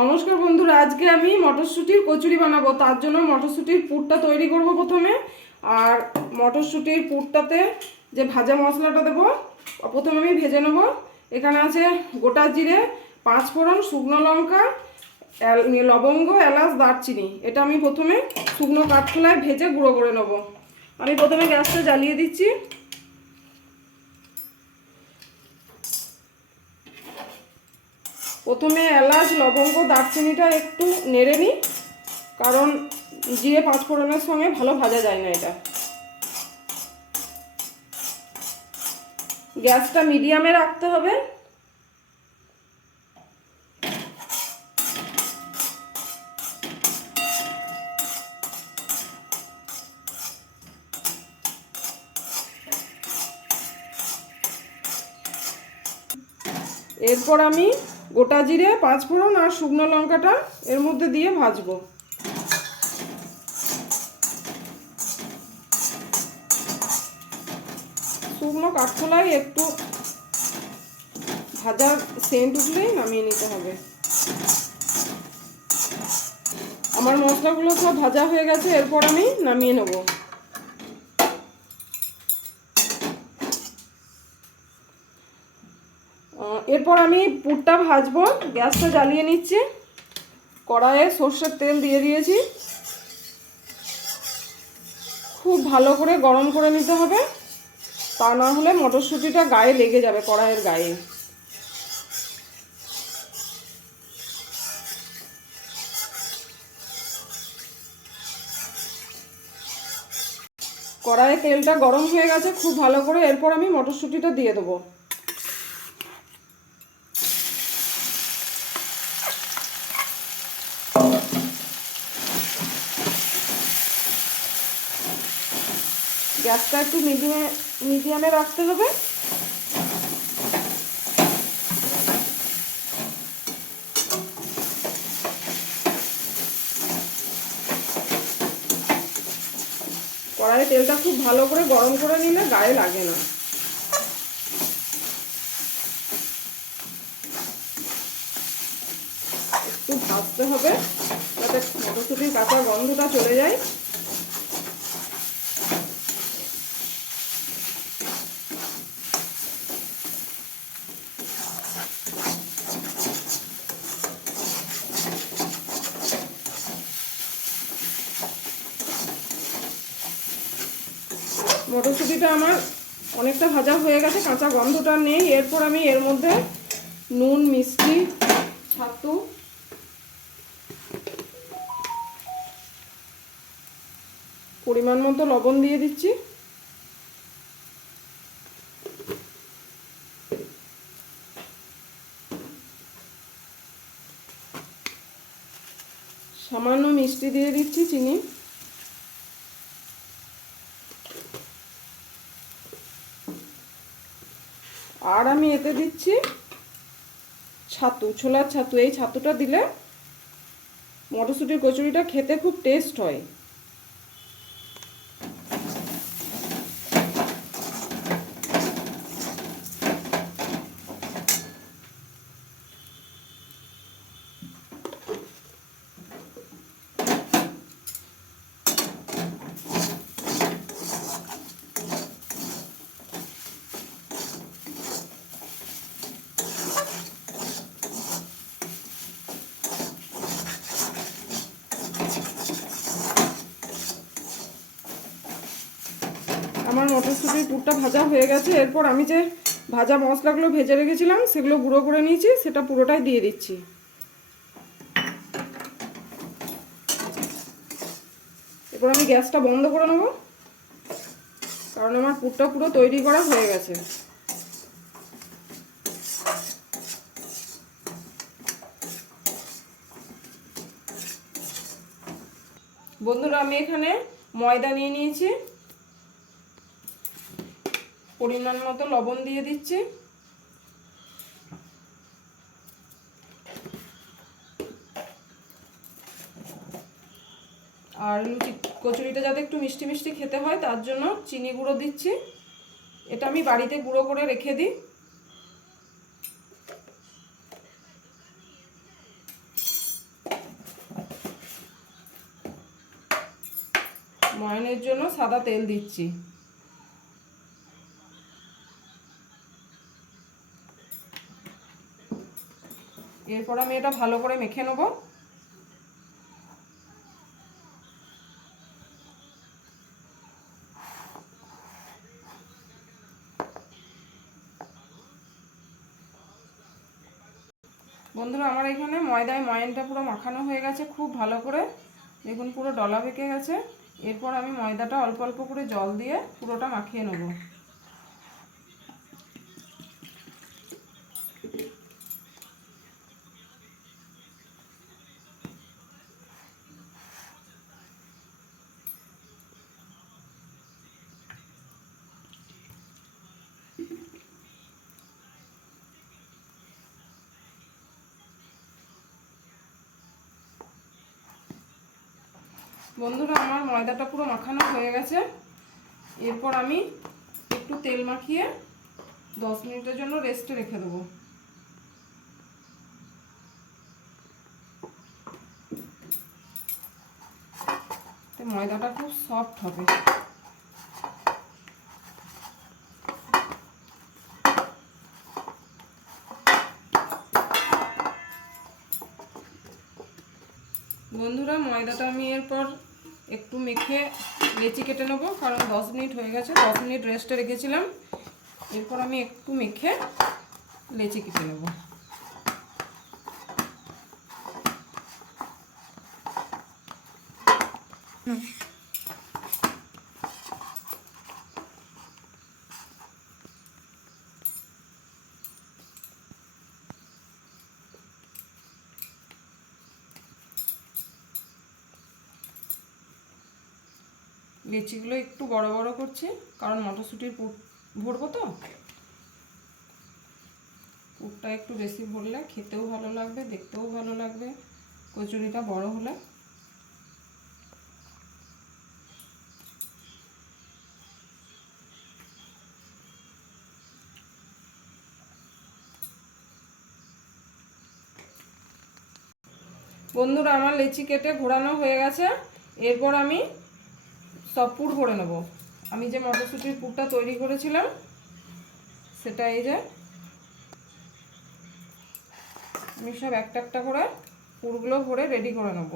নমস্কার বন্ধুরা, আজকে আমি মটরশুঁটির কচুরি বানাবো। তার জন্য মটরশুঁটির পুরটা তৈরি করব প্রথমে। আর মটরশুঁটির পুরটাতে যে ভাজা মশলাটা দেবো, প্রথমে আমি ভেজে নেব। এখানে আছে গোটা জিরে, 5 ফোড়ন, শুকনো লঙ্কা, লবঙ্গ, এলাচ, দারচিনি। এটা আমি প্রথমে শুকনো কাঠখোলায় ভেজে গুঁড়ো করে নেব। আমি প্রথমে গ্যাসটা জ্বালিয়ে দিচ্ছি। প্রথমে এলাচ, লবঙ্গ, দারচিনিটা একটু নেড়ে নিই, কারণ জিরে 5 ফোড়নের সঙ্গে ভালো ভাজা যায় না এটা। গ্যাসটা মিডিয়ামে রাখতে হবে। এরপর আমি গোটা জিরে, 5 ফোড়ন আর শুকনো লঙ্কাটা এর মধ্যে দিয়ে ভাজবো। শুকনো কাঠখোলায় একটু ভাজার সেন্ট উঠলেই নামিয়ে নিতে হবে। আমার মশলাগুলো সব ভাজা হয়ে গেছে, এরপর আমি নামিয়ে নেব। এরপর আমি পুরটা ভাজবো। গ্যাসটা জ্বালিয়ে নিচ্ছি। কড়াইয়ে সর্ষের তেল দিয়ে দিয়েছি। খুব ভালো করে গরম করে নিতে হবে, তা না হলে মটরশুঁটিটা গায়ে লেগে যাবে, কড়াইয়ের গায়ে। কড়াইয়ে তেলটা গরম হয়ে গেছে খুব ভালো করে। এরপর আমি মটরশুঁটিটা দিয়ে দেবো। গ্যাসটা একটু মিডিয়ামে রাখতে হবে। কড়াইয়ে তেলটা খুব ভালো করে গরম করে নিলে গায়ে লাগে না। একটু ভাজতে হবে যাতে মটরশুঁটির কাঁচা গন্ধটা চলে যায়। মটরশুঁটিটা আমার অনেকটা ভাজা হয়ে গেছে, কাঁচা গন্ধটা নেই। এরপর আমি এর মধ্যে নুন, মিষ্টি, ছাতু, পরিমাণ মতো লবণ দিয়ে দিচ্ছি। সামান্য মিষ্টি দিয়ে দিচ্ছি, চিনি। আর আমি এতে দিচ্ছি ছাতু, ছোলার ছাতু। এই ছাতুটা দিলে মটরশুঁটির কচুরিটা খেতে খুব টেস্ট হয়। আমার মটরশুঁটির পুরটা ভাজা হয়ে গেছে। এরপর আমি যে ভাজা মশলাগুলো ভেজে রেখেছিলাম সেগুলো গুঁড়ো করে নিয়েছি, সেটা পুরোটাই দিয়ে দিচ্ছি। এরপর আমি গ্যাসটা বন্ধ করে নেব, কারণ আমার পুরটা পুরো তৈরি করা হয়ে গেছে। বন্ধুরা, আমি এখানে ময়দা নিয়ে নিয়েছি। পরিমাণ মতো লবণ দিয়ে দিচ্ছি। আর কচুরিটা যাতে একটু মিষ্টি মিষ্টি খেতে হয় তার জন্য চিনি গুঁড়ো দিচ্ছি। এটা আমি বাড়িতে গুঁড়ো করে রেখে দিই। ময়ানের জন্য সাদা তেল দিচ্ছি। এরপর আমি এটা ভালো করে মেখে নেব। বন্ধুরা আমার এখানে ময়দায় ময়ানটা পুরো মাখানো হয়ে গেছে খুব ভালো করে, দেখুন পুরো ডলা পেকে গেছে। এরপর আমি ময়দাটা অল্প অল্প করে জল দিয়ে পুরোটা মাখিয়ে নেব। বন্ধুরা আমার ময়দাটা পুরো মাখানো হয়ে গেছে। এরপর আমি একটু তেল মাখিয়ে 10 মিনিটের জন্য রেস্টে রেখে দেবো। ময়দাটা খুব সফট হবে। বন্ধুরা ময়দাটা আমি এরপর একটু মেখে লেচি কেটে নেবো, কারণ 10 মিনিট হয়ে গেছে, 10 মিনিট রেস্টে রেখেছিলাম। এরপর আমি একটু মেখে লেচি কেটে নেব। লেচিগুলো একটু বড় বড় করছি, কারণ মটরশুঁটির পুর ভরবো তো। পুরটা একটু বেশি ভরলে খেতেও ভালো লাগবে, দেখতেও ভালো লাগবে কচুরিটা বড় হলে। বন্ধুরা আমার লেচি কেটে ঘোরানো হয়ে গেছে। এরপর আমি সব পুর ভরে নেব। আমি যে মটরশুঁটির পুরটা তৈরি করেছিলাম সেটা এই যে আমি সব একটা একটা করে পুরগুলো ভরে রেডি করে নেব।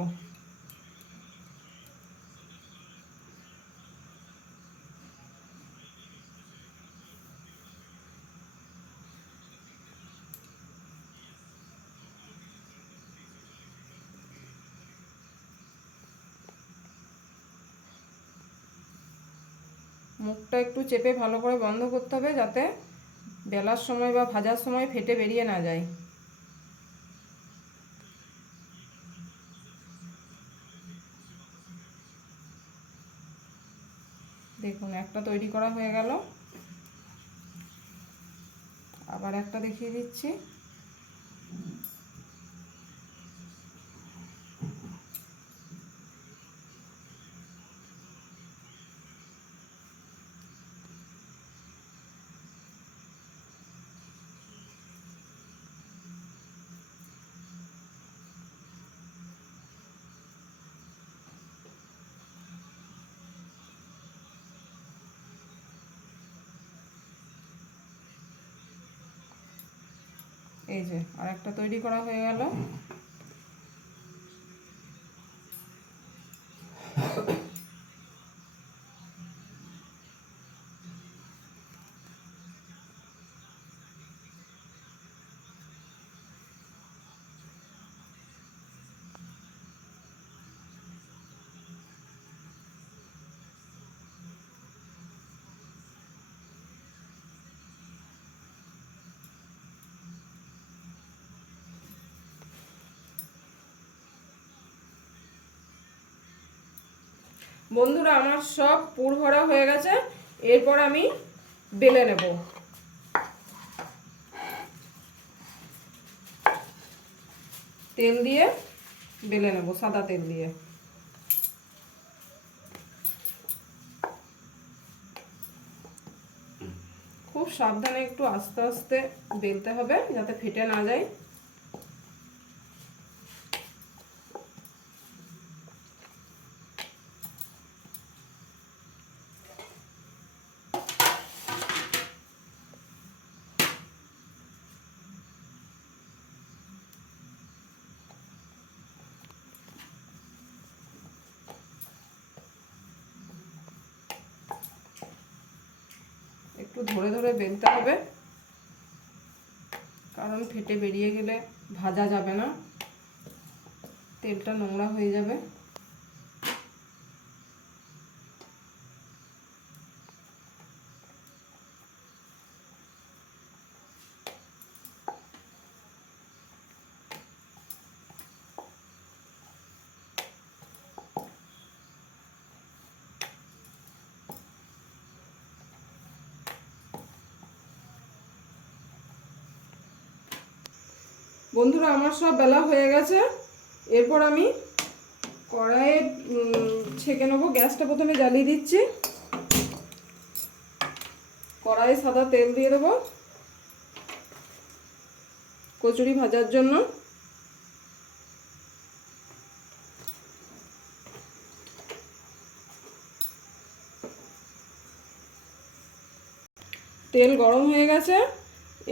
মুখটা একটু চেপে ভালো করে বন্ধ করতে হবে, যাতে বেলার সময় বা ভাজার সময় ফেটে বেরিয়ে না যায়। দেখুন একটা তৈরি করা হয়ে গেল, আবার একটা দেখিয়ে দিচ্ছি। এই যে আর একটা তৈরি করা হয়ে গেল। বন্ধুরা আমার সব পুর ভরা হয়ে গেছে। এরপর আমি বেলে নেব। তেল দিয়ে বেলে নেব, সাদা তেল দিয়ে। খুব সাবধানে একটু আস্তে আস্তে বেলতে হবে, যাতে ফেটে না যায়। ধরে ধরে বেলতে হবে, কারণ ফেটে বেরিয়ে গেলে ভাজা যাবে না, তেলটা নোংরা হয়ে যাবে। বন্ধুরা আমার সব বেলা হয়ে গেছে। এরপর আমি কড়াইয়ে ছেঁকে নেবো। গ্যাসটা প্রথমে জ্বালিয়ে দিচ্ছি, কড়াইয়ে সাদা তেল দিয়ে দেবো কচুরি ভাজার জন্য। তেল গরম হয়ে গেছে,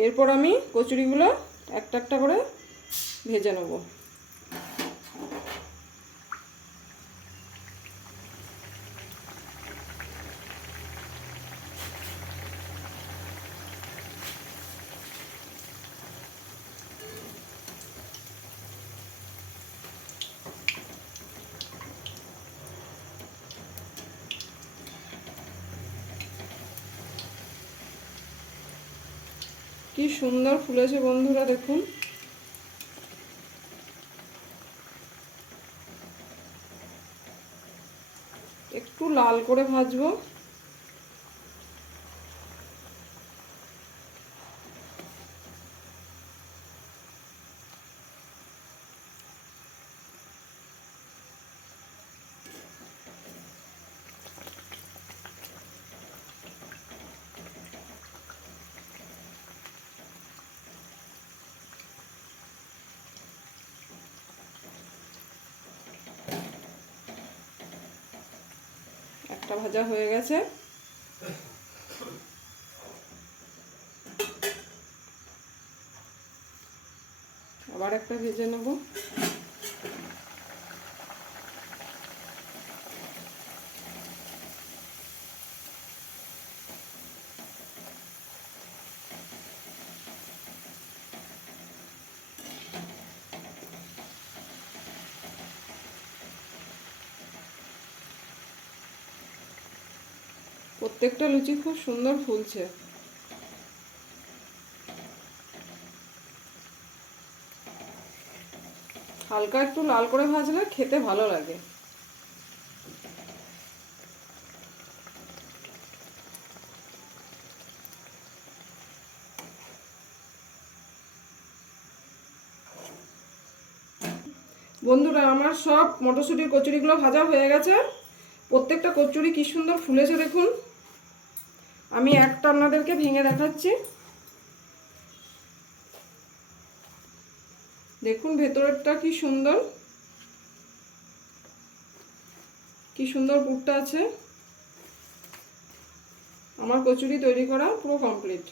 এরপর আমি কচুরিগুলো একটা একটা করে ভেজে নেব। কি সুন্দর ফুলেছে বন্ধুরা, দেখুন। একটু লাল করে ভাজবো। একটা ভাজা হয়ে গেছে, আবার একটা ভেজে নেব। প্রত্যেকটা লুচি খুব সুন্দর ফুলছে। হালকা একটু লাল করে ভাজলে খেতে ভালো লাগে। বন্ধুরা আমার সব মটরশুঁটির কচুরিগুলো ভাজা হয়ে গেছে। প্রত্যেকটা কচুরি কি সুন্দর ফুলেছে দেখুন। আমি একটা আপনাদেরকে ভেঙে দেখাচ্ছি। দেখুন ভেতরেরটা কি সুন্দর, কি সুন্দর পুরটা আছে। আমার কচুরি তৈরি করা পুরো কমপ্লিট।